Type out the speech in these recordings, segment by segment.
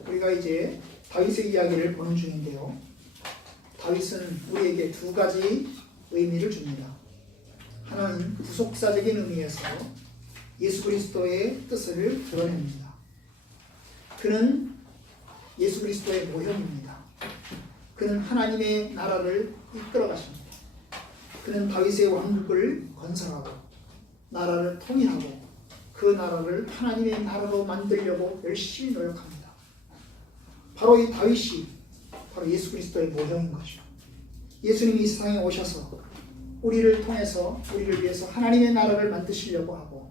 우리가 이제 다윗의 이야기를 보는 중인데요. 다윗은 우리에게 두 가지 의미를 줍니다. 하나는 구속사적인 의미에서 예수 그리스도의 뜻을 드러냅니다. 그는 예수 그리스도의 모형입니다. 그는 하나님의 나라를 이끌어 가십니다. 그는 다윗의 왕국을 건설하고 나라를 통일하고 그 나라를 하나님의 나라로 만들려고 열심히 노력합니다. 바로 이 다윗이 바로 예수 그리스도의 모형인 거죠. 예수님이 이 세상에 오셔서 우리를 통해서 우리를 위해서 하나님의 나라를 만드시려고 하고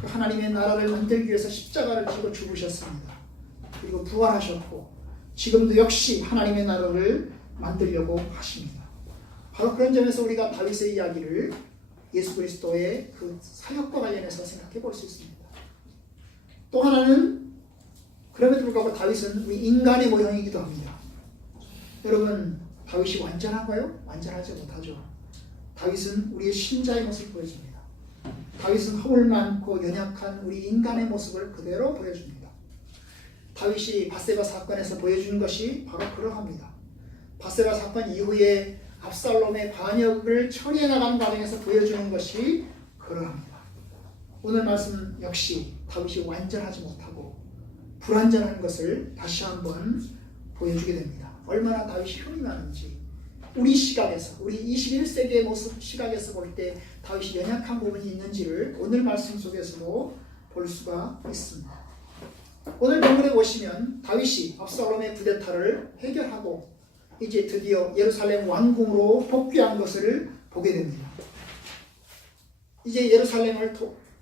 그 하나님의 나라를 만들기 위해서 십자가를 지고 죽으셨습니다. 그리고 부활하셨고 지금도 역시 하나님의 나라를 만들려고 하십니다. 바로 그런 점에서 우리가 다윗의 이야기를 예수 그리스도의 그 사역과 관련해서 생각해 볼 수 있습니다. 또 하나는 그럼에도 불구하고 다윗은 우리 인간의 모형이기도 합니다. 여러분, 다윗이 완전한가요? 완전하지 못하죠. 다윗은 우리의 신자의 모습을 보여줍니다. 다윗은 허물 많고 연약한 우리 인간의 모습을 그대로 보여줍니다. 다윗이 밧세바 사건에서 보여준 것이 바로 그러합니다. 밧세바 사건 이후에 압살롬의 반역을 처리해 나가는 과정에서 보여주는 것이 그러합니다. 오늘 말씀 역시 다윗이 완전하지 못하고 불완전한 것을 다시 한번 보여주게 됩니다. 얼마나 다윗이 흠이 많은지 우리 시각에서 우리 21세기의 모습 시각에서 볼 때 다윗이 연약한 부분이 있는지를 오늘 말씀 속에서도 볼 수가 있습니다. 오늘 본문에 보시면 다윗이 압살롬의 쿠데타를 해결하고 이제 드디어 예루살렘 왕궁으로 복귀한 것을 보게 됩니다. 이제 예루살렘을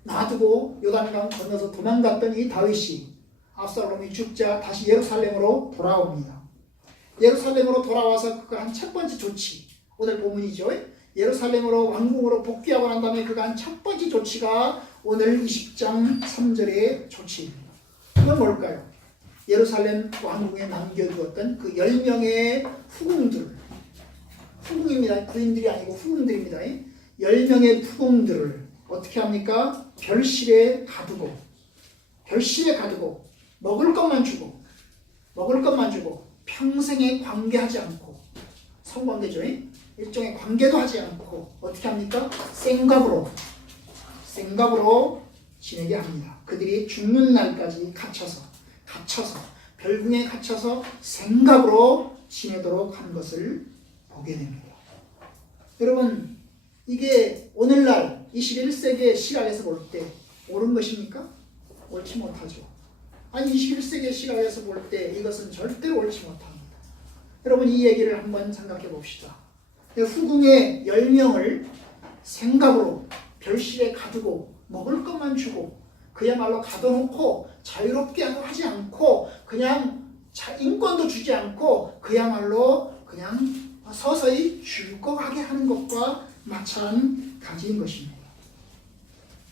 놔두고 요단강 건너서 도망갔던 이 다윗이 압살롬이 죽자 다시 예루살렘으로 돌아옵니다. 예루살렘으로 돌아와서 그가 한 첫 번째 조치, 오늘 본문이죠. 예루살렘으로 왕궁으로 복귀하고 난 다음에 그가 한 첫 번째 조치가 오늘 20장 3절의 조치입니다. 그건 뭘까요? 예루살렘 왕궁에 남겨두었던 그 10명의 후궁들, 후궁입니다. 부인들이 아니고 후궁들입니다. 10명의 후궁들을 어떻게 합니까? 별실에 가두고 먹을 것만 주고 평생에 관계하지 않고, 성관계죠. 일종의 관계도 하지 않고 어떻게 합니까? 생갑으로 지내게 합니다. 그들이 죽는 날까지 갇혀서 별궁에 갇혀서 생갑으로 지내도록 한 것을 보게 됩니다. 여러분, 이게 오늘날 21세기의 시각에서 볼 때 옳은 것입니까? 옳지 못하죠. 아니, 21세기의 시각에서 볼 때 이것은 절대로 옳지 못합니다. 여러분, 이 얘기를 한번 생각해 봅시다. 후궁의 10명을 생각으로 별실에 가두고 먹을 것만 주고 그야말로 가둬놓고 자유롭게 하지 않고 그냥 인권도 주지 않고 그야말로 그냥 서서히 죽어가게 하는 것과 마찬가지인 것입니다.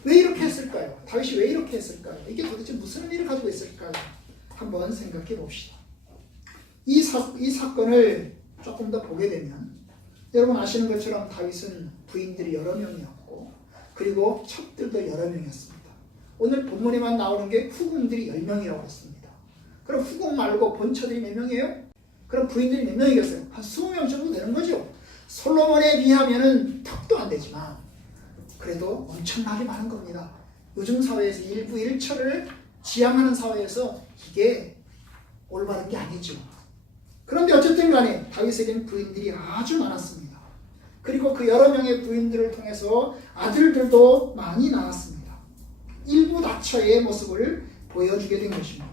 왜 이렇게 했을까요? 다윗이 왜 이렇게 했을까요? 이게 도대체 무슨 의미를 가지고 있을까요? 한번 생각해 봅시다. 이 사건을 조금 더 보게 되면 여러분 아시는 것처럼 다윗은 부인들이 여러 명이었고 그리고 첩들도 여러 명이었습니다. 오늘 본문에만 나오는 게 후궁들이 10명이라고 했습니다. 그럼 후궁 말고 본처들이 몇 명이에요? 그럼 부인들이 몇 명이겠어요? 한 20명 정도 되는 거죠. 솔로몬에 비하면 턱도 안 되지만 그래도 엄청나게 많은 겁니다. 요즘 사회에서 일부 일처를 지향하는 사회에서 이게 올바른 게 아니죠. 그런데 어쨌든 간에 다윗에게는 부인들이 아주 많았습니다. 그리고 그 여러 명의 부인들을 통해서 아들들도 많이 낳았습니다. 일부 다처의 모습을 보여주게 된 것입니다.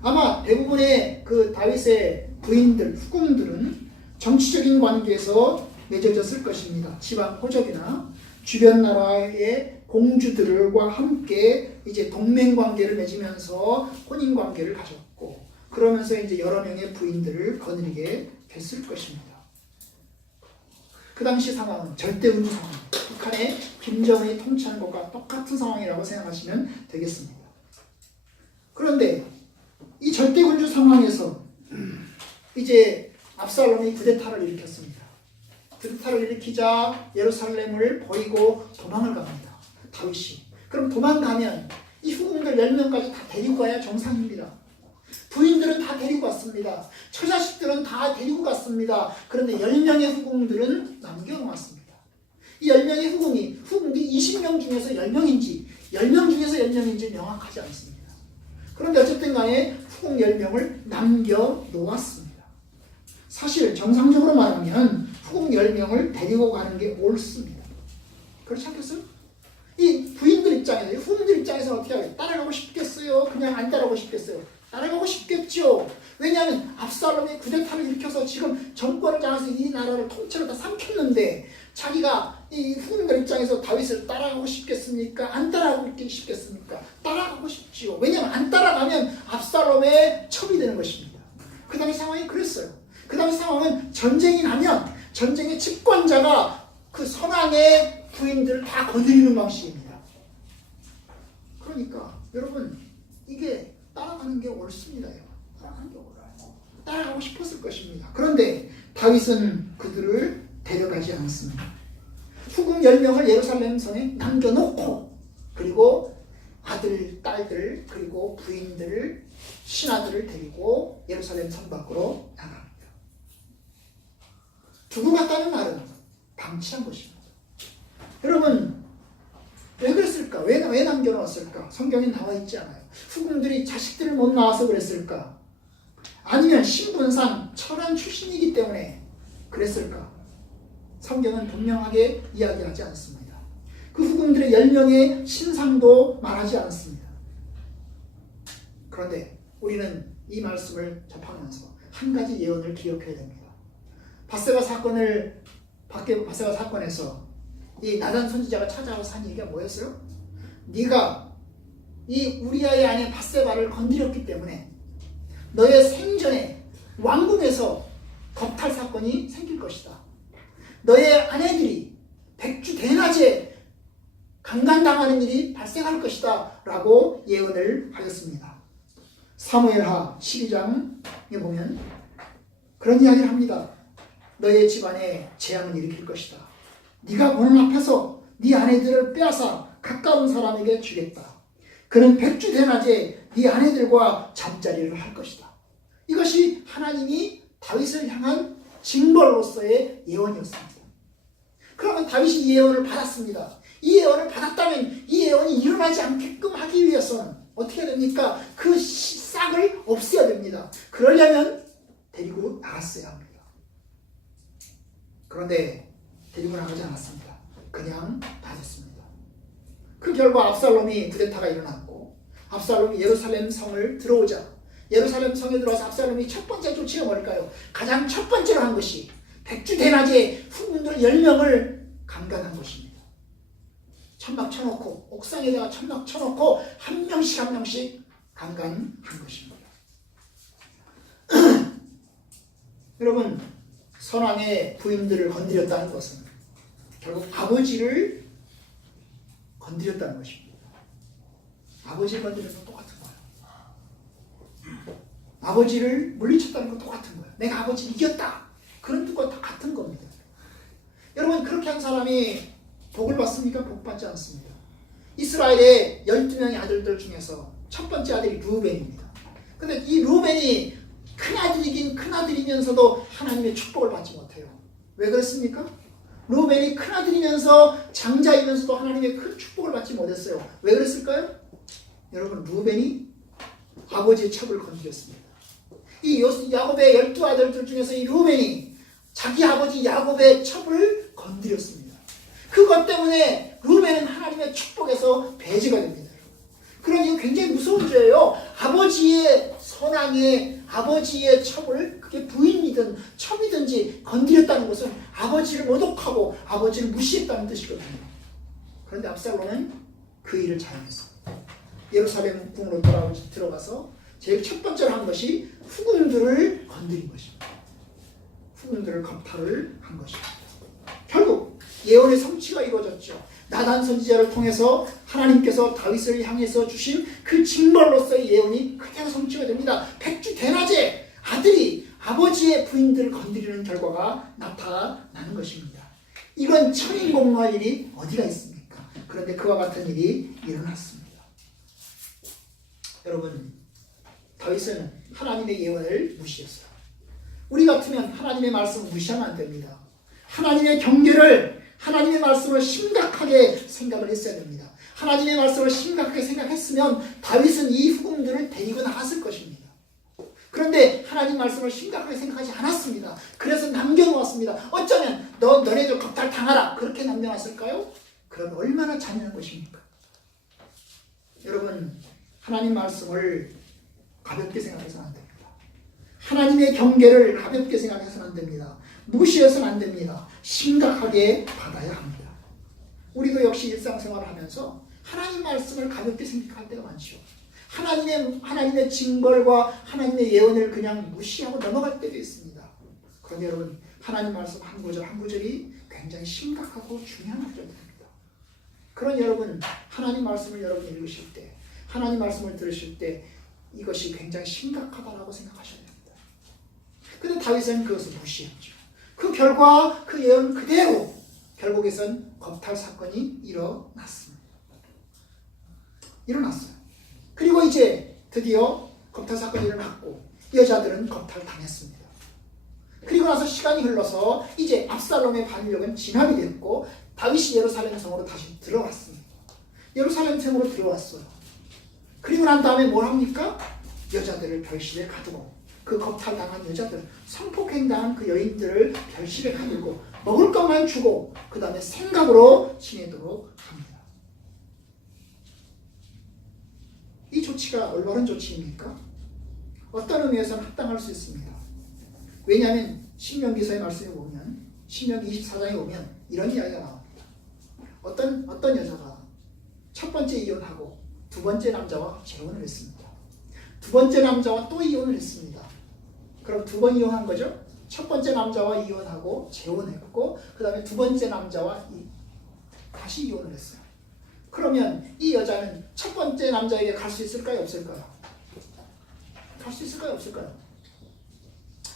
아마 대부분의 그 다윗의 부인들, 후궁들은 정치적인 관계에서 맺어졌을 것입니다. 지방 호적이나 주변 나라의 공주들과 함께 이제 동맹 관계를 맺으면서 혼인 관계를 가졌고 그러면서 이제 여러 명의 부인들을 거느리게 됐을 것입니다. 그 당시 상황은 절대운주 상황, 북한의 김정은이 통치하는 것과 똑같은 상황이라고 생각하시면 되겠습니다. 그런데 이 절대군주 상황에서 이제 압살롬이 쿠데타를 일으켰습니다. 쿠데타를 일으키자 예루살렘을 버리고 도망을 갑니다. 다윗이. 그럼 도망가면 이 후궁들 10명까지 다 데리고 가야 정상입니다. 부인들은 다 데리고 갔습니다. 처자식들은 다 데리고 갔습니다. 그런데 10명의 후궁들은 남겨놓았습니다. 이 10명의 후궁들이 20명 중에서 10명인지 10명 중에서 10명인지 명확하지 않습니다. 그런데 어쨌든 간에 후궁 10명을 남겨놓았습니다. 사실 정상적으로 말하면 후궁 10명을 데리고 가는 게 옳습니다. 그렇지 않겠어요? 이 부인들 입장에서, 이 후궁들 입장에서 어떻게 하겠어요? 따라가고 싶겠어요? 그냥 안 따라가고 싶겠어요? 따라가고 싶겠죠. 왜냐하면 압살롬이 쿠데타를 일으켜서 지금 정권을 장해서 이 나라를 통째로 다 삼켰는데 자기가 이 후궁들 입장에서 다윗을 따라가고 싶겠습니까? 안 따라가고 싶겠습니까? 따라가고 싶지요. 왜냐하면 안 따라가면 압살롬의 첩이 되는 것입니다. 그 당시 상황이 그랬어요. 그 당시 상황은 전쟁이 나면 전쟁의 집권자가 그 선왕의 부인들을 다 거느리는 방식입니다. 그러니까 여러분 이게 따라가는 게 옳습니다. 따라가는 게 옳아요. 따라가고 싶었을 것입니다. 그런데 다윗은 그들을 데려가지 않습니다. 후궁 10명을 예루살렘 성에 남겨놓고 그리고 아들, 딸들 그리고 부인들, 신하들을 데리고 예루살렘 성 밖으로 나갑니다. 두고 갔다는 말은 방치한 것입니다. 여러분 왜 그랬을까? 왜 남겨놓았을까? 성경에 나와 있지 않아요. 후궁들이 자식들을 못 낳아서 그랬을까? 아니면 신분상 철원 출신이기 때문에 그랬을까? 성경은 분명하게 이야기하지 않습니다. 그 후궁들의 10명의 신상도 말하지 않습니다. 그런데 우리는 이 말씀을 접하면서 한 가지 예언을 기억해야 됩니다. 바세바 사건에서 이 나단 선지자가 찾아와서 한 얘기가 뭐였어요? 네가 이 우리아의 아내 바세바를 건드렸기 때문에 너의 생전에 왕궁에서 겁탈 사건이 생길 것이다. 너의 아내들이 백주 대낮에 강간당하는 일이 발생할 것이다 라고 예언을 하였습니다. 사무엘하 12장에 보면 그런 이야기를 합니다. 너의 집안에 재앙을 일으킬 것이다. 네가 보는 앞에서 네 아내들을 빼앗아 가까운 사람에게 주겠다. 그는 백주 대낮에 네 아내들과 잠자리를 할 것이다. 이것이 하나님이 다윗을 향한 징벌로서의 예언이었습니다. 그러면 다윗이 이 예언을 받았습니다. 이 예언을 받았다면 이 예언이 일어나지 않게끔 하기 위해서는 어떻게 됩니까? 그 싹을 없애야 됩니다. 그러려면 데리고 나갔어야 합니다. 그런데 데리고 나가지 않았습니다. 그냥 놔뒀습니다. 그 결과 압살롬이 쿠데타가 일어났고 압살롬이 예루살렘 성을 들어오자 예루살렘 성에 들어와서 압살롬이 첫 번째 조치가 뭘까요? 가장 첫 번째로 한 것이 백주 대낮에 후궁들 10명을 강간한 것입니다. 천막 쳐놓고 옥상에다가 천막 쳐놓고 한 명씩 강간한 것입니다. 여러분 선왕의 부인들을 건드렸다는 것은 결국 아버지를 건드렸다는 것입니다. 아버지를 건드리는 건 똑같은 거예요. 아버지를 물리쳤다는 건 똑같은 거예요. 내가 아버지를 이겼다. 그런 뜻과 다 같은 겁니다. 여러분 그렇게 한 사람이 복을 받습니까? 복 받지 않습니다. 이스라엘의 12명의 아들들 중에서 첫 번째 아들이 르우벤입니다. 근데 이 르우벤이 큰아들이긴 큰아들이면서도 하나님의 축복을 받지 못해요. 왜 그렇습니까? 르우벤이 큰아들이면서 장자이면서도 하나님의 큰 축복을 받지 못했어요. 왜 그랬을까요? 여러분 르우벤이 아버지의 첩을 건드렸습니다. 이 야곱의 12아들들 중에서 이 르우벤이 자기 아버지 야곱의 첩을 건드렸습니다. 그것 때문에 르우벤은 하나님의 축복에서 배제가 됩니다. 그러니 이거 굉장히 무서운 죄예요. 아버지의 선왕의 아버지의 첩을 그게 부인이든 첩이든지 건드렸다는 것은 아버지를 모독하고 아버지를 무시했다는 뜻이거든요. 그런데 압살롬은 그 일을 잘했습니다. 예루살렘 궁으로 들어가서 제일 첫 번째로 한 것이 후궁들을 건드린 것입니다. 후궁들을 겁탈을 한 것입니다. 결국 예언의 성취가 이루어졌죠. 나단 선지자를 통해서 하나님께서 다윗을 향해서 주신 그 징벌로서의 예언이 그대로 성취가 됩니다. 백주 대낮에 아들이 아버지의 부인들을 건드리는 결과가 나타나는 것입니다. 이건 천인공노할 일이 어디가 있습니까? 그런데 그와 같은 일이 일어났습니다. 여러분 다윗은 하나님의 예언을 무시했어요. 우리 같으면 하나님의 말씀을 무시하면 안 됩니다. 하나님의 경계를, 하나님의 말씀을 심각하게 생각을 했어야 됩니다. 하나님의 말씀을 심각하게 생각했으면 다윗은 이 후궁들을 데리고 나갔을 것입니다. 그런데 하나님 말씀을 심각하게 생각하지 않았습니다. 그래서 남겨놓았습니다. 어쩌면 너네들 겁탈 당하라 그렇게 남겨놨을까요? 그럼 얼마나 잔인한 것입니까? 여러분, 하나님 말씀을 가볍게 생각해서는 안 됩니다. 하나님의 경계를 가볍게 생각해서는 안 됩니다. 무시해서는 안 됩니다. 심각하게 받아야 합니다. 우리도 역시 일상생활을 하면서 하나님 말씀을 가볍게 생각할 때가 많죠. 하나님의 징벌과 하나님의 예언을 그냥 무시하고 넘어갈 때도 있습니다. 그런데 여러분, 하나님 말씀 한 구절 한 구절이 굉장히 심각하고 중요한 구절입니다. 그런 여러분, 하나님 말씀을 여러분 읽으실 때, 하나님 말씀을 들으실 때 이것이 굉장히 심각하다고 생각하셔야 됩니다. 그런데 다윗은 그것을 무시했죠. 그 결과 그 예언 그대로 결국에선 겁탈 사건이 일어났습니다. 그리고 이제 드디어 겁탈 사건이 일어났고 여자들은 겁탈 당했습니다. 그리고 나서 시간이 흘러서 이제 압살롬의 반역은 진압이 됐고 다윗이 예루살렘 성으로 다시 들어왔습니다. 예루살렘 성으로 들어왔어요. 그리고 난 다음에 뭘 합니까? 여자들을 별실에 가두고 그 겁탈당한 여자들, 성폭행당한 그 여인들을 별실에 가두고 먹을 것만 주고 그 다음에 생각으로 지내도록 합니다. 이 조치가 올바른 조치입니까? 어떤 의미에서는 합당할 수 있습니다. 왜냐하면 신명기서의 말씀에 보면, 신명기 24장에 보면 이런 이야기가 나옵니다. 어떤 여자가 첫 번째 이혼하고 두 번째 남자와 재혼을 했습니다. 두 번째 남자와 또 이혼을 했습니다. 그럼 두 번 이혼한 거죠? 첫 번째 남자와 이혼하고 재혼했고 그 다음에 두 번째 남자와 다시 이혼을 했어요. 그러면 이 여자는 첫 번째 남자에게 갈 수 있을까요? 없을까요? 갈 수 있을까요? 없을까요?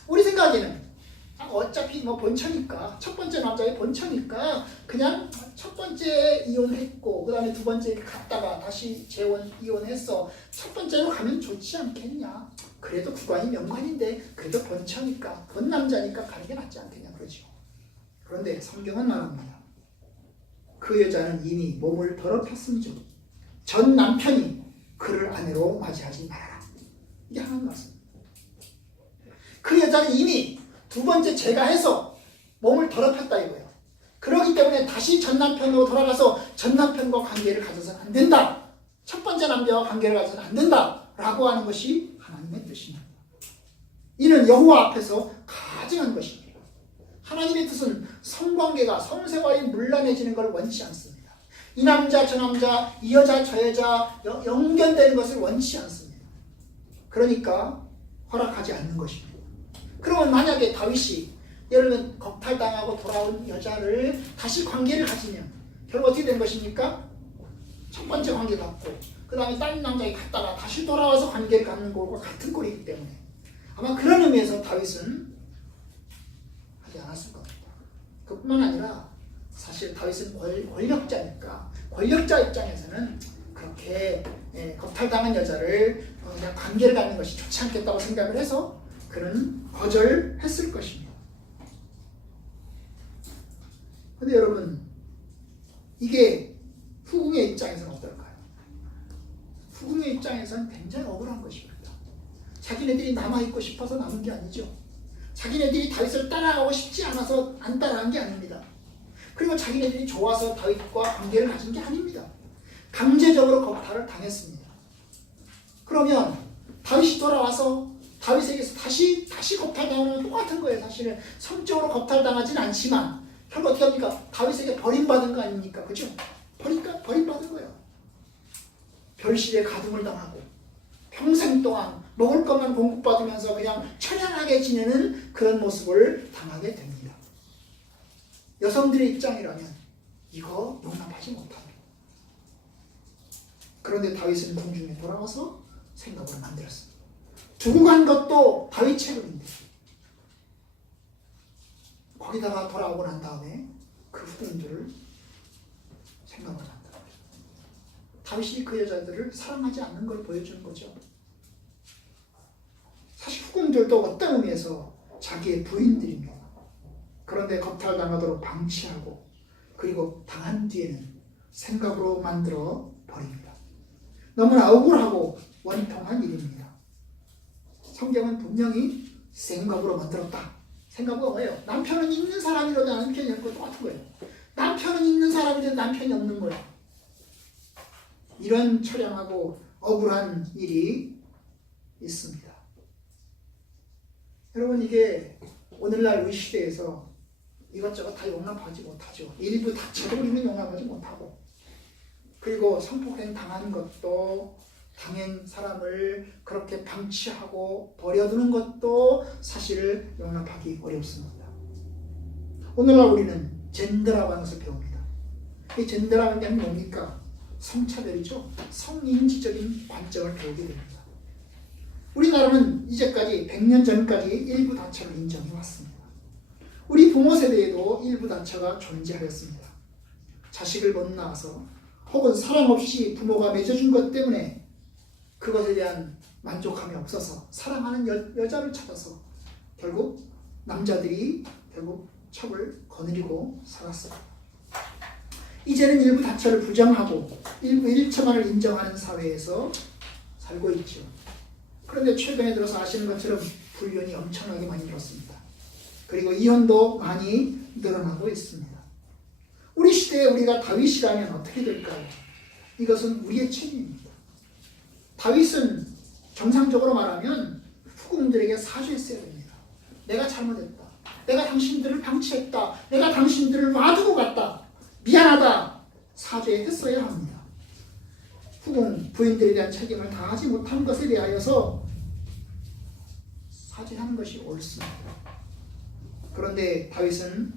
우리 생각에는 어차피 본처니까, 첫 번째 남자의 본처니까 그냥 첫 번째 이혼했고 그 다음에 두 번째 갔다가 다시 재혼 이혼해서 첫 번째로 가면 좋지 않겠냐. 그래도 구관이 명관인데 그래도 본처니까, 본 남자니까 가는 게 낫지 않겠냐 그러죠. 그런데 성경은 말합니다. 그 여자는 이미 몸을 더럽혔음즉 전 남편이 그를 아내로 맞이하지 말아라. 이게 하나님 말씀입니다. 그 여자는 이미 두 번째 죄가 해서 몸을 더럽혔다 이거예요. 그렇기 때문에 다시 전 남편으로 돌아가서 전 남편과 관계를 가져서는 안 된다. 첫 번째 남자와 관계를 가져서는 안 된다. 라고 하는 것이 하나님의 뜻입니다. 이는 여호와 앞에서 가증한 것입니다. 하나님의 뜻은 성관계가 성세와의 문란해지는 걸 원치 않습니다. 이 남자 저 남자, 이 여자 저 여자 연결되는 것을 원치 않습니다. 그러니까 허락하지 않는 것입니다. 그러면 만약에 다윗이 예를 들면 겁탈당하고 돌아온 여자를 다시 관계를 가지면 결국 어떻게 된 것입니까? 첫 번째 관계 갖고 그 다음에 다른 남자에 갔다가 다시 돌아와서 관계를 갖는 것과 같은 꼴이기 때문에 아마 그런 의미에서 다윗은 하지 않았을 겁니다. 그뿐만 아니라 사실 다윗은 권력자니까 권력자 입장에서는 그렇게 겁탈당한 여자를 그냥 관계를 갖는 것이 좋지 않겠다고 생각을 해서 그는 거절했을 것입니다. 그런데 여러분, 이게 후궁의 입장에서는 어떨까요? 후궁의 입장에서는 굉장히 억울한 것입니다. 자기네들이 남아있고 싶어서 남은 게 아니죠. 자기네들이 다윗을 따라가고 싶지 않아서 안 따라간 게 아닙니다. 그리고 자기네들이 좋아서 다윗과 관계를 가진 게 아닙니다. 강제적으로 겁탈을 당했습니다. 그러면 다윗이 돌아와서 다윗에게서 다시 겁탈당하는 똑같은 거예요. 사실은 성적으로 겁탈당하진 않지만 결국 어떻게 합니까? 다윗에게 버림받은 거 아닙니까? 그죠? 버림받은 거예요. 별실에 가둠을 당하고 평생 동안 먹을 것만 공급받으면서 그냥 처량하게 지내는 그런 모습을 당하게 됩니다. 여성들의 입장이라면 이거 용납하지 못합니다. 그런데 다윗은 궁중에 돌아와서 생각을 만들었습니다. 두고 간 것도 다윗 책임인데 거기다가 돌아오고 난 다음에 그 후궁들을 생각을 한다. 다윗이 그 여자들을 사랑하지 않는 걸 보여주는 거죠. 사실 후궁들도 어떤 의미에서 자기의 부인들입니다. 그런데 겁탈당하도록 방치하고 그리고 당한 뒤에는 생각으로 만들어 버립니다. 너무나 억울하고 원통한 일입니다. 성경은 분명히 생각으로 만들었다. 생각은 뭐예요? 남편은 있는 사람이라도 남편이 없는 거 똑같은 거예요. 남편은 있는 사람이라도 남편이 없는 거예요. 이런 처량하고 억울한 일이 있습니다. 여러분, 이게 오늘날 우리 시대에서 이것저것 다 용납하지 못하죠. 일부 다쳐도 우리는 용납하지 못하고, 그리고 성폭행 당한 것도, 당한 사람을 그렇게 방치하고 버려두는 것도 사실 용납하기 어렵습니다. 오늘날 우리는 젠더라고 하는 것을 배웁니다. 이 젠더라는 게 뭡니까? 성차별이죠. 성인지적인 관점을 배우게 됩니다. 우리나라는 이제까지 100년 전까지 일부 다처를 인정해 왔습니다. 우리 부모 세대에도 일부 다처가 존재하였습니다. 자식을 못 낳아서 혹은 사랑 없이 부모가 맺어준 것 때문에 그것에 대한 만족감이 없어서 사랑하는 여자를 찾아서 결국 남자들이 결국 첩을 거느리고 살았습니다. 이제는 일부 다처를 부정하고 일부 일처만을 인정하는 사회에서 살고 있죠. 그런데 최근에 들어서 아시는 것처럼 불륜이 엄청나게 많이 늘었습니다. 그리고 이혼도 많이 늘어나고 있습니다. 우리 시대에 우리가 다윗이라면 어떻게 될까요? 이것은 우리의 책임입니다. 다윗은 정상적으로 말하면 후궁들에게 사죄했어야 됩니다. 내가 잘못했다. 내가 당신들을 방치했다. 내가 당신들을 놔두고 갔다. 미안하다. 사죄했어야 합니다. 후궁 부인들에 대한 책임을 다하지 못한 것에 대하여서 사죄하는 것이 옳습니다. 그런데 다윗은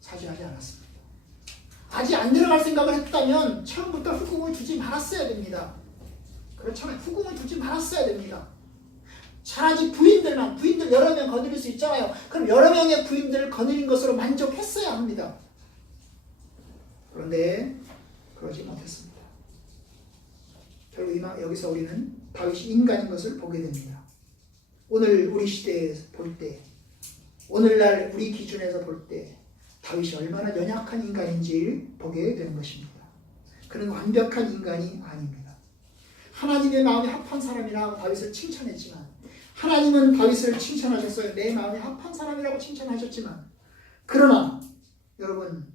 사죄하지 않았습니다. 아직 안 내려갈 생각을 했다면 처음부터 후궁을 두지 말았어야 됩니다. 그렇잖아요. 후궁을 두지 말았어야 됩니다. 차라리 부인들 여러 명 거느릴 수 있잖아요. 그럼 여러 명의 부인들을 거느린 것으로 만족했어야 합니다. 그런데 그러지 못했습니다. 결국 여기서 우리는 다윗이 인간인 것을 보게 됩니다. 오늘 우리 시대에 볼 때, 오늘날 우리 기준에서 볼 때 다윗이 얼마나 연약한 인간인지 보게 되는 것입니다. 그는 완벽한 인간이 아닙니다. 하나님의 마음이 합한 사람이라고 다윗을 칭찬했지만, 하나님은 다윗을 칭찬하셨어요. 내 마음이 합한 사람이라고 칭찬하셨지만, 그러나 여러분,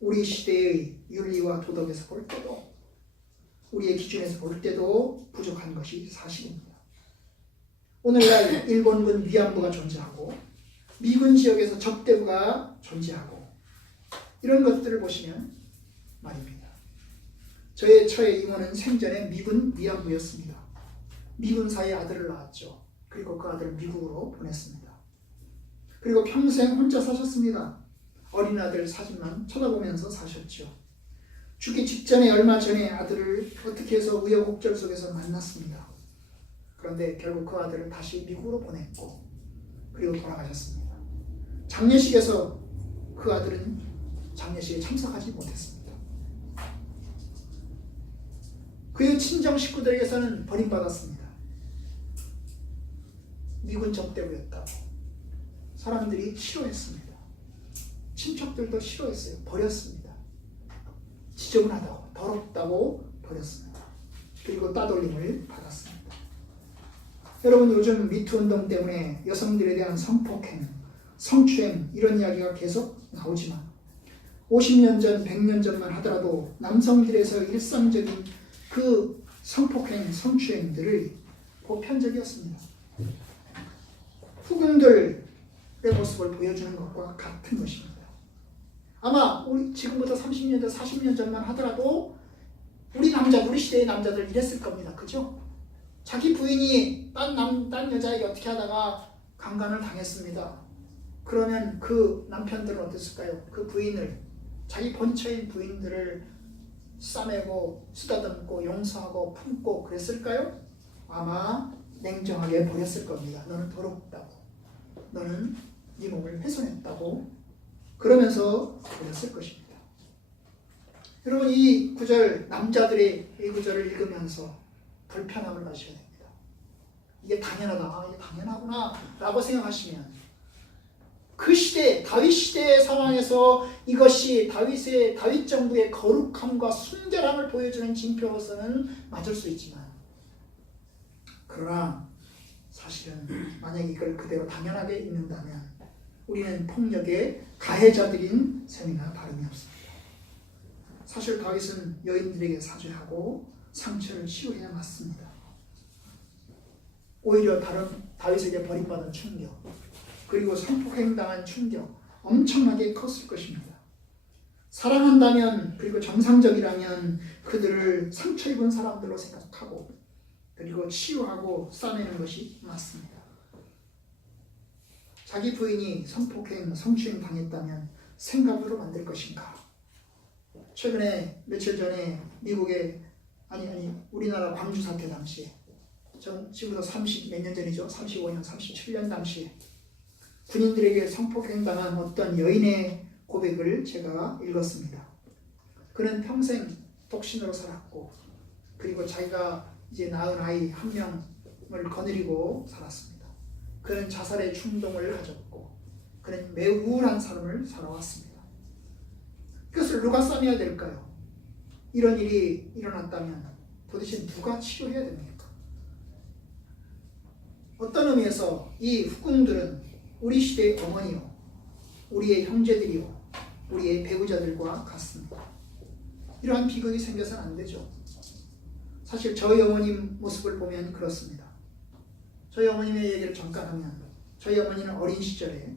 우리 시대의 윤리와 도덕에서 볼 때도, 우리의 기준에서 볼 때도 부족한 것이 사실입니다. 오늘날 일본군 위안부가 존재하고 미군 지역에서 적대부가 존재하고 이런 것들을 보시면 말입니다. 저의 처의 이모는 생전에 미군 위안부였습니다. 미군사의 아들을 낳았죠. 그리고 그 아들을 미국으로 보냈습니다. 그리고 평생 혼자 사셨습니다. 어린 아들 사진만 쳐다보면서 사셨죠. 죽기 직전에 얼마 전에 아들을 어떻게 해서 우여곡절 속에서 만났습니다. 그런데 결국 그 아들을 다시 미국으로 보냈고 그리고 돌아가셨습니다. 장례식에서 그 아들은 장례식에 참석하지 못했습니다. 그의 친정 식구들에게서는 버림받았습니다. 미군 적대부였다고 사람들이 싫어했습니다. 친척들도 싫어했어요. 버렸습니다. 지저분하다고, 더럽다고 버렸습니다. 그리고 따돌림을 받았습니다. 여러분, 요즘 미투 운동 때문에 여성들에 대한 성폭행, 성추행 이런 이야기가 계속 나오지만 50년 전, 100년 전만 하더라도 남성들에서 일상적인 그 성폭행, 성추행들을 보편적이었습니다. 후궁들의 모습을 보여주는 것과 같은 것입니다. 아마 우리 지금부터 30년 전, 40년 전만 하더라도 우리 시대의 남자들 이랬을 겁니다. 그죠? 자기 부인이 딴 여자에게 어떻게 하다가 강간을 당했습니다. 그러면 그 남편들은 어땠을까요? 그 부인을, 자기 본처인 부인들을 싸매고 쓰다듬고 용서하고 품고 그랬을까요? 아마 냉정하게 버렸을 겁니다. 너는 더럽다고, 너는 네 몸을 훼손했다고 그러면서 버렸을 것입니다. 여러분, 이 구절, 남자들의 이 구절을 읽으면서 불편함을 가셔야 됩니다. 이게 당연하다, 이게 당연하구나 라고 생각하시면 그 시대, 다윗 시대의 상황에서 이것이 다윗 정부의 거룩함과 순결함을 보여주는 징표로서는 맞을 수 있지만, 그러나 사실은 만약에 이걸 그대로 당연하게 읽는다면 우리는 폭력의 가해자들인 셈이나 다름이 없습니다. 사실 다윗은 여인들에게 사죄하고 상처를 치유해야 맞습니다. 오히려 다윗에게 버림받은 충격, 그리고 성폭행당한 충격 엄청나게 컸을 것입니다. 사랑한다면, 그리고 정상적이라면 그들을 상처 입은 사람들로 생각하고 그리고 치유하고 싸매는 것이 맞습니다. 자기 부인이 성폭행, 성추행 당했다면 생각으로 만들 것인가? 최근에 며칠 전에 미국의 우리나라 광주 사태 당시에, 지금부터 30 몇 년 전이죠. 35년, 37년 당시에 군인들에게 성폭행당한 어떤 여인의 고백을 제가 읽었습니다. 그는 평생 독신으로 살았고, 그리고 자기가 이제 낳은 아이 한 명을 거느리고 살았습니다. 그는 자살의 충동을 가졌고, 그는 매우 우울한 삶을 살아왔습니다. 그것을 누가 싸매야 될까요? 이런 일이 일어났다면 도대체 누가 치료해야 됩니까? 어떤 의미에서 이 후궁들은 우리 시대의 어머니요, 우리의 형제들이요, 우리의 배우자들과 같습니다. 이러한 비극이 생겨서는 안 되죠. 사실 저희 어머님 모습을 보면 그렇습니다. 저희 어머님의 얘기를 잠깐 하면, 저희 어머니는 어린 시절에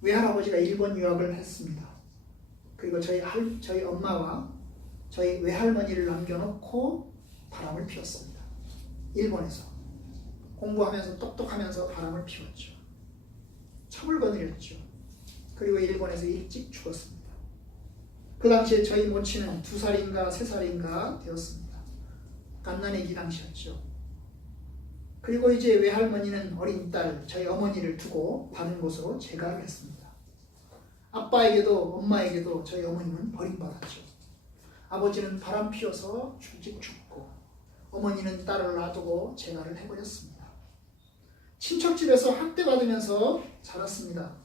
외할아버지가 일본 유학을 했습니다. 그리고 저희 엄마와 저희 외할머니를 남겨놓고 바람을 피웠습니다. 일본에서 공부하면서 똑똑하면서 바람을 피웠죠. 참을 거느렸죠. 그리고 일본에서 일찍 죽었습니다. 그 당시에 저희 모친은 2살인가 3살인가 되었습니다. 갓난아기 당시였죠. 그리고 이제 외할머니는 어린 딸, 저희 어머니를 두고 다른 곳으로 재가를 했습니다. 아빠에게도 엄마에게도 저희 어머님은 버림받았죠. 아버지는 바람 피워서 일찍 죽고, 어머니는 딸을 놔두고 재가를 해버렸습니다. 친척집에서 학대받으면서 자랐습니다.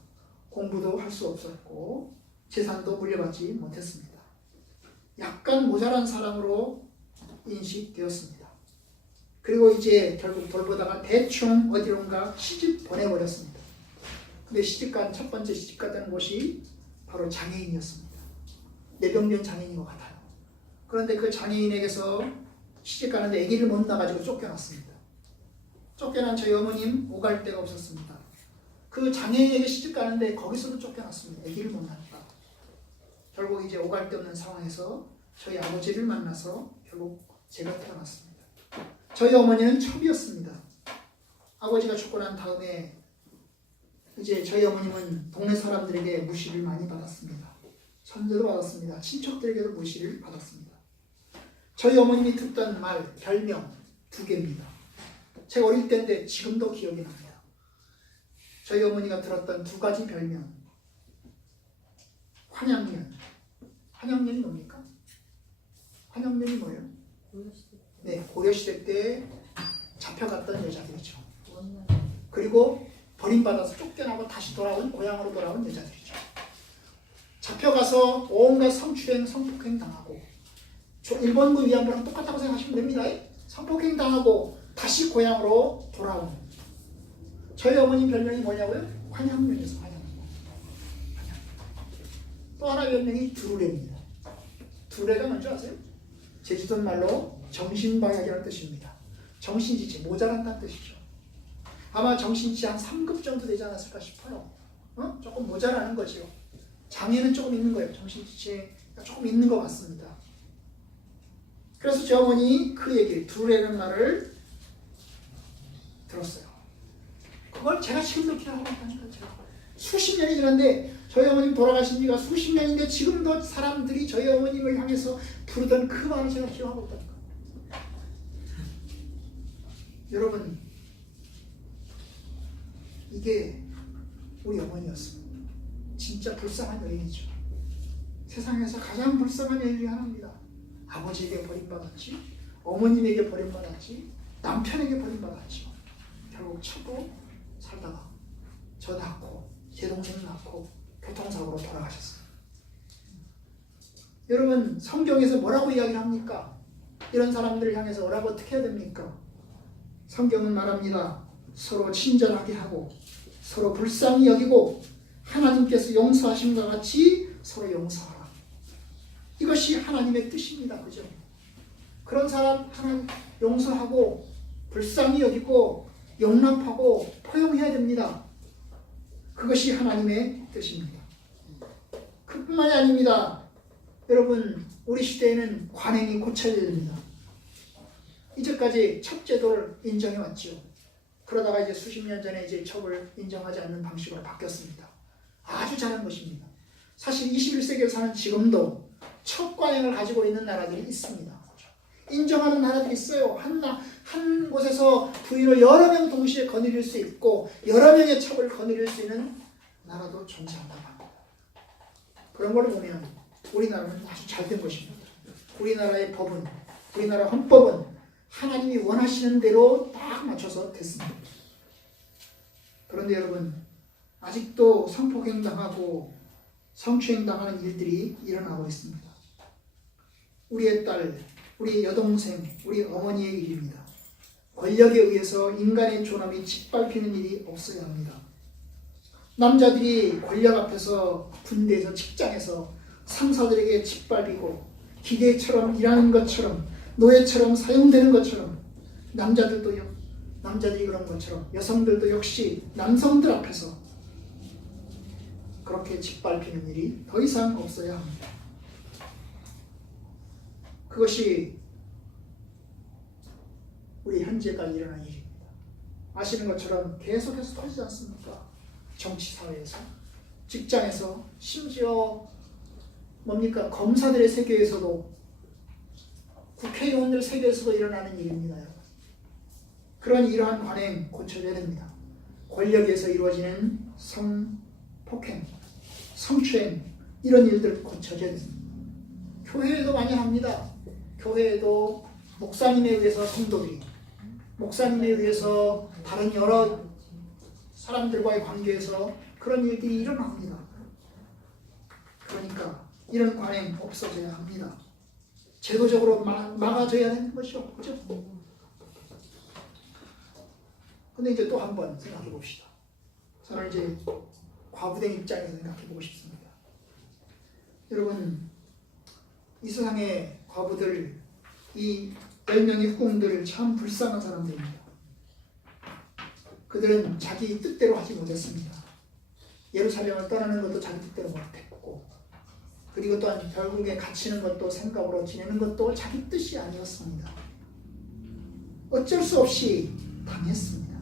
공부도 할 수 없었고 재산도 물려받지 못했습니다. 약간 모자란 사람으로 인식되었습니다. 그리고 이제 결국 돌보다가 대충 어디론가 시집 보내버렸습니다. 근데 첫 번째 시집 갔다는 곳이 바로 장애인이었습니다. 뇌병변 장애인인 것 같아요. 그런데 그 장애인에게서 시집 가는데 아기를 못 낳아가지고 쫓겨났습니다. 쫓겨난 저희 어머님 오갈 데가 없었습니다. 그 장애인에게 시집 가는데 거기서도 쫓겨났습니다. 아기를 못 낳았다. 결국 이제 오갈 데 없는 상황에서 저희 아버지를 만나서 결국 제가 태어났습니다. 저희 어머니는 첩이었습니다. 아버지가 죽고 난 다음에 이제 저희 어머님은 동네 사람들에게 무시를 많이 받았습니다. 선조도 받았습니다. 친척들에게도 무시를 받았습니다. 저희 어머님이 듣던 말, 별명 2개입니다. 제가 어릴 때인데 지금도 기억이 납니다. 저희 어머니가 들었던 2가지 별명. 환양년. 환양년이 뭡니까? 환양년이 뭐예요? 네, 고려시대 때 잡혀갔던 여자들이죠. 그리고 버림받아서 쫓겨나고 다시 돌아온, 고향으로 돌아온 여자들이죠. 잡혀가서 온갖 성추행, 성폭행 당하고, 일본군 위안부랑 똑같다고 생각하시면 됩니다. 성폭행 당하고 다시 고향으로 돌아온. 저희 어머님 별명이 뭐냐고요? 환양년에서 환양년. 또 하나 별명이 두루레입니다. 두루레가 뭔지 아세요? 제주도 말로 정신방약이라는 뜻입니다. 정신지체, 모자란다는 뜻이죠. 아마 정신지체 한 3급 정도 되지 않았을까 싶어요. 조금 모자라는 거죠. 장애는 조금 있는 거예요. 정신지체가 조금 있는 것 같습니다. 그래서 제 어머니 그 얘기를, 두루레라는 말을 들었어요. 그걸 제가 지금도 기억하고 있다니까요. 수십 년이 지났는데, 저희 어머님 돌아가신 지가 수십 년인데 지금도 사람들이 저희 어머님을 향해서 부르던 그 말을 제가 기억하고 있다니까요. 여러분, 이게 우리 어머니였습니다. 진짜 불쌍한 여인이죠. 세상에서 가장 불쌍한 여인 중에 하나입니다. 아버지에게 버림받았지, 어머님에게 버림받았지, 남편에게 버림받았지. 결국 쳐도 살다가 저 낳고 제 동생 낳고 교통사고로 돌아가셨어요. 여러분 성경에서 뭐라고 이야기를 합니까? 이런 사람들을 향해서 뭐라고 어떻게 해야 됩니까? 성경은 말합니다. 서로 친절하게 하고 서로 불쌍히 여기고 하나님께서 용서하심과 같이 서로 용서하라. 이것이 하나님의 뜻입니다. 그죠? 그런 사람 하나님 용서하고 불쌍히 여기고 용납하고 포용해야 됩니다. 그것이 하나님의 뜻입니다. 그뿐만이 아닙니다. 여러분 우리 시대에는 관행이 고쳐야 됩니다. 이제까지 첩제도를 인정해 왔죠. 그러다가 이제 수십 년 전에 이제 첩을 인정하지 않는 방식으로 바뀌었습니다. 아주 잘한 것입니다. 사실 21세기를 사는 지금도 첩 관행을 가지고 있는 나라들이 있습니다. 인정하는 나라들이 있어요. 한 곳에서 부인을 여러 명 동시에 거느릴 수 있고 여러 명의 첩을 거느릴 수 있는 나라도 존재한다고 합니다. 그런 걸 보면 우리나라는 아주 잘된 것입니다. 우리나라의 법은, 우리나라 헌법은 하나님이 원하시는 대로 딱 맞춰서 됐습니다. 그런데 여러분 아직도 성폭행당하고 성추행당하는 일들이 일어나고 있습니다. 우리의 딸, 우리 여동생, 우리 어머니의 일입니다. 권력에 의해서 인간의 존엄이 짓밟히는 일이 없어야 합니다. 남자들이 권력 앞에서 군대에서 직장에서 상사들에게 짓밟히고 기계처럼 일하는 것처럼 노예처럼 사용되는 것처럼 남자들이 그런 것처럼 여성들도 역시 남성들 앞에서 그렇게 짓밟히는 일이 더 이상 없어야 합니다. 그것이 우리 현재까지 일어난 일입니다. 아시는 것처럼 계속해서 터지지 않습니까? 정치사회에서, 직장에서, 심지어 뭡니까? 검사들의 세계에서도, 국회의원들 세계에서도 일어나는 일입니다. 그런 이러한 관행 고쳐야 됩니다. 권력에서 이루어지는 성폭행, 성추행 이런 일들 고쳐져야 됩니다. 교회에도 많이 합니다. 교회에도 목사님에 의해서 성도들이, 목사님에 의해서 다른 여러 사람들과의 관계에서 그런 일들이 일어납니다. 그러니까 이런 관행 없어져야 합니다. 제도적으로 막아줘야 되는 것이죠. 그죠? 근데 이제 또 한 번 생각해 봅시다. 저는 이제 과부된 입장에서 생각해 보고 싶습니다. 여러분, 이 세상의 과부들, 이 10명의 후궁들 참 불쌍한 사람들입니다. 그들은 자기 뜻대로 하지 못했습니다. 예루살렘을 떠나는 것도 자기 뜻대로 못했고, 그리고 또한 결국에 갇히는 것도 생각으로 지내는 것도 자기 뜻이 아니었습니다. 어쩔 수 없이 당했습니다.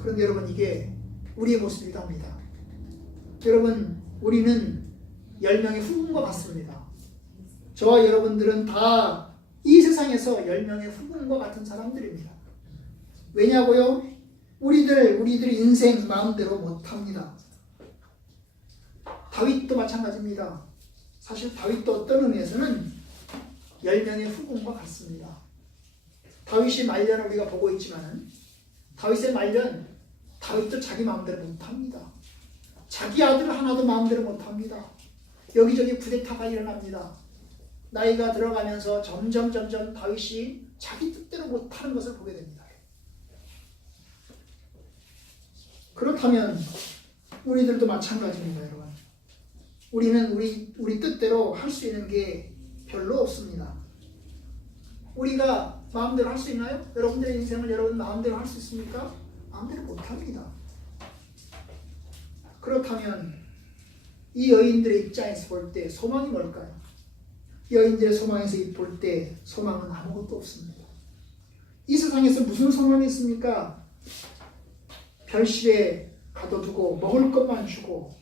그런데 여러분, 이게 우리의 모습이기도 합니다. 여러분, 우리는 10명의 후궁과 같습니다. 저와 여러분들은 다 이 세상에서 10명의 후궁과 같은 사람들입니다. 왜냐고요? 우리들 인생 마음대로 못합니다. 다윗도 마찬가지입니다. 사실 다윗도 어떤 의미에서는 10명의 후궁과 같습니다. 다윗의 말년을 우리가 보고 있지만 다윗의 말년, 다윗도 자기 마음대로 못합니다. 자기 아들 하나도 마음대로 못합니다. 여기저기 쿠데타가 일어납니다. 나이가 들어가면서 점점 다윗이 자기 뜻대로 못하는 것을 보게 됩니다. 그렇다면 우리들도 마찬가지입니다, 여러분. 우리는 우리 뜻대로 할 수 있는 게 별로 없습니다. 우리가 마음대로 할 수 있나요? 여러분들의 인생을 여러분 마음대로 할 수 있습니까? 마음대로 못합니다. 그렇다면 이 여인들의 입장에서 볼 때 소망이 뭘까요? 여인들의 소망에서 볼 때 소망은 아무것도 없습니다. 이 세상에서 무슨 소망이 있습니까? 별실에 가둬두고 먹을 것만 주고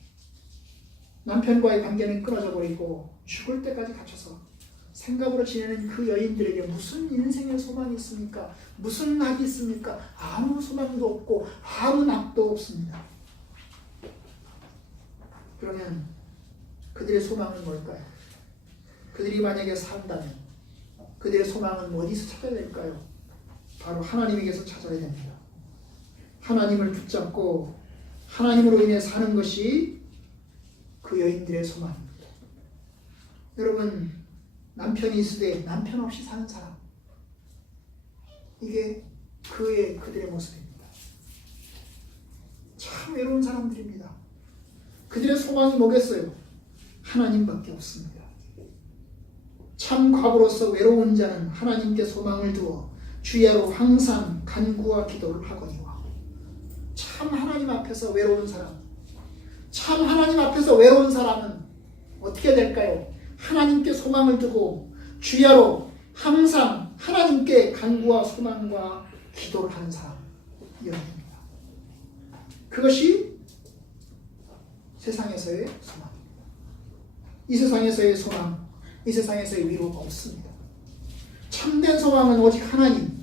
남편과의 관계는 끊어져 버리고 죽을 때까지 갇혀서 생각으로 지내는 그 여인들에게 무슨 인생의 소망이 있습니까? 무슨 낙이 있습니까? 아무 소망도 없고 아무 낙도 없습니다. 그러면 그들의 소망은 뭘까요? 그들이 만약에 산다면 그들의 소망은 어디서 찾아야 될까요? 바로 하나님에게서 찾아야 됩니다. 하나님을 붙잡고 하나님으로 인해 사는 것이 그 여인들의 소망입니다. 여러분, 남편이 있으되 남편 없이 사는 사람, 이게 그들의 모습입니다. 참 외로운 사람들입니다. 그들의 소망이 뭐겠어요? 하나님밖에 없습니다. 참 과부로서 외로운 자는 하나님께 소망을 두어 주야로 항상 간구와 기도를 하거니와. 참 하나님 앞에서 외로운 사람, 참 하나님 앞에서 외로운 사람은 어떻게 될까요? 하나님께 소망을 두고 주야로 항상 하나님께 간구와 소망과 기도를 하는 사람, 이랍니다. 그것이 세상에서의 소망입니다. 이 세상에서의 소망, 이 세상에서의 위로가 없습니다. 참된 소망은 오직 하나님,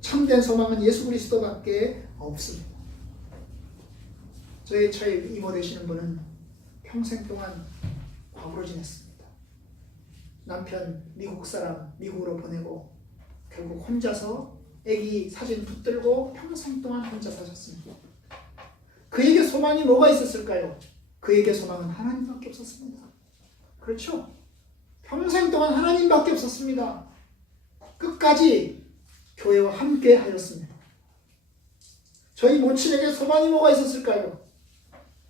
참된 소망은 예수 그리스도밖에 없습니다. 저희 이모 되시는 분은 평생 동안 과부로 지냈습니다. 남편 미국 사람 미국으로 보내고 결국 혼자서 아기 사진 붙들고 평생 동안 혼자 사셨습니다. 그에게 소망이 뭐가 있었을까요? 그에게 소망은 하나님밖에 없었습니다. 그렇죠? 평생 동안 하나님밖에 없었습니다. 끝까지 교회와 함께 하였습니다. 저희 모친에게 소망이 뭐가 있었을까요?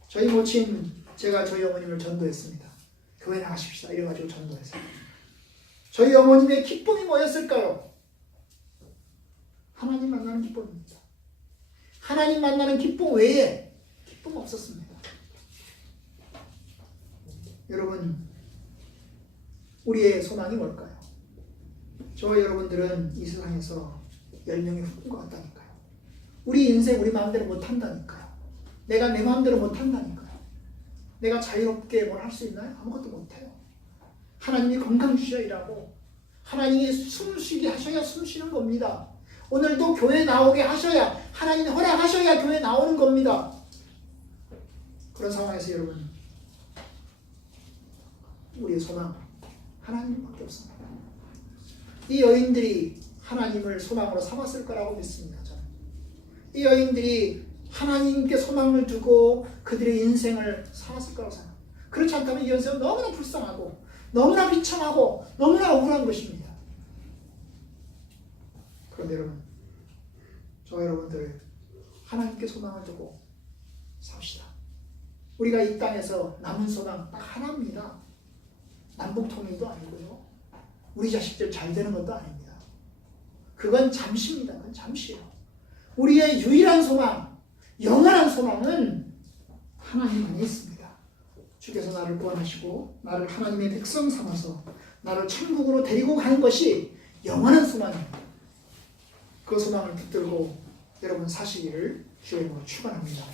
저희 모친, 제가 저희 어머님을 전도했습니다. 교회 나가십시다 이래가지고 전도했어요. 저희 어머님의 기쁨이 뭐였을까요? 하나님 만나는 기쁨입니다. 하나님 만나는 기쁨 외에 기쁨 없었습니다. 여러분, 우리의 소망이 뭘까요? 저와 여러분들은 이 세상에서 10명의 훅인 것 같다니까요. 우리 인생 우리 마음대로 못한다니까요. 내가 내 마음대로 못한다니까요. 내가 자유롭게 뭘 할 수 있나요? 아무것도 못해요. 하나님이 건강 주셔야 일하고 하나님이 숨 쉬게 하셔야 숨 쉬는 겁니다. 오늘도 교회 나오게 하셔야, 하나님이 허락하셔야 교회 나오는 겁니다. 그런 상황에서 여러분, 우리의 소망 하나님밖에 없습니다. 이 여인들이 하나님을 소망으로 삼았을 거라고 믿습니다. 저는 이 여인들이 하나님께 소망을 두고 그들의 인생을 살았을 거라고 생각합니다. 그렇지 않다면 이 인생은 너무나 불쌍하고 너무나 비참하고 너무나 억울한 것입니다. 그런데 여러분, 저와 여러분들 하나님께 소망을 두고 삽시다. 우리가 이 땅에서 남은 소망 딱 하나입니다. 남북통일도 아니고요, 우리 자식들 잘 되는 것도 아닙니다. 그건 잠시입니다. 그건 잠시예요. 우리의 유일한 소망, 영원한 소망은 하나님 안에 있습니다. 주께서 나를 구원하시고 나를 하나님의 백성 삼아서 나를 천국으로 데리고 가는 것이 영원한 소망입니다. 그 소망을 붙들고 여러분 사시기를 주의 이름으로 축원합니다.